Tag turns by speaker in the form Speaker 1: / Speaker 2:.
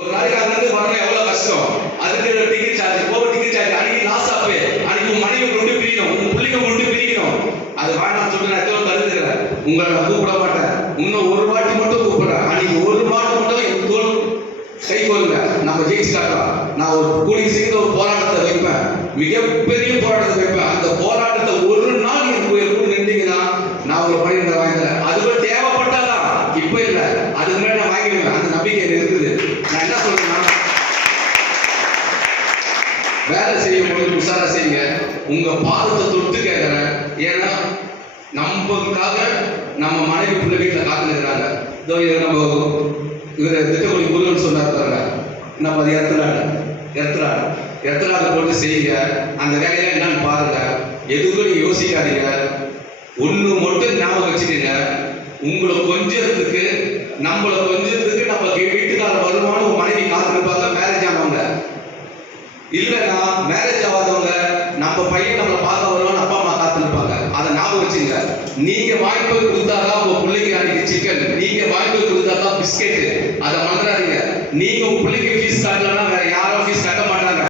Speaker 1: ஒரு நாளைக்கு அங்கிருந்து வரணும் எவ்வளவு கஷ்டம்? அதுக்கு டிக்கெட் சார்ஜ் போக டிக்கெட் சார்ஜ் அன்னைக்கு லாஸ் ஆப்பு அன்னைக்கு உன் மனைவி கொண்டு பிரிக்கணும் உங்க பிள்ளைங்க கொண்டு பிரிக்கணும் அது வேணாம்னு சொல்லிட்டு நான் எத்தனை தருந்துக்கிறேன் உங்களை நான் கூப்பிட மாட்டேன். இன்னும் ஒரு வாட்டி மட்டும் கூப்பிடுறேன். அன்னைக்கு ஒரு வாட்டி மட்டும் என் தோல் கை கோருங்க. நம்ம ஜெயிச்சு காட்டலாம் நான் ஒரு கூலி சேர்ந்து ஒரு போராட்டத்தை வைப்பேன். மிகப்பெரிய போராட்டத்தை வைப்பேன். அந்த போராட்டத்தை ஒரு நாள் எனக்கு போயிருக்கும் நின்றீங்கன்னா நான் ஒரு பணியிட வாங்கிக்கிறேன். அதுக்குள்ள தேவைப்பட்டாதான். இப்போ இல்லை. அதுக்கு முன்னாடி நான் வாங்கிடுவேன். அந்த நம்பிக்கை எனக்கு இருக்குது நான் என்ன சொல்றேன்னா வேலை செய்யும் பொழுது உஷாரா செய்யுங்க. உங்க பாதத்தை தொட்டு கேட்கிறேன் ஏன்னா நம்மக்காக நம்ம மனைவி பிள்ளை வீட்டில் காத்துக்கிறாங்க இதோ இது நம்ம இவர் திட்டக்குடி முருகன் சொன்னார் பாருங்க. நம்ம அது எத்தனாடு எத்தனாடு எத்தனாடு போட்டு செய்யுங்க. அந்த வேலையை என்னன்னு பாருங்க. எதுக்கும் நீங்க யோசிக்காதீங்க. ஒன்று மட்டும் ஞாபகம் வச்சுக்கோங்க. உங்களை கொஞ்சத்துக்கு நம்மளை கொஞ்சத்துக்கு இல்லைன்னா மேரேஜ் ஆகாதவங்க நம்ம பையன் நம்மளை பார்க்க வருவான்னு அப்பா அம்மா காத்திருப்பாங்க. அதை ஞாபகம் வச்சுங்க. நீங்க வாய்ப்பு கொடுத்தாதான் உங்க பிள்ளைக்கு அன்னைக்கு சிக்கன் நீங்க வாய்ப்பு கொடுத்தாதான் பிஸ்கெட் அதை மறந்துடாதீங்க. நீங்க உங்க பிள்ளைக்கு ஃபீஸ் கட்டலன்னா வேற யாரும் ஃபீஸ் கட்ட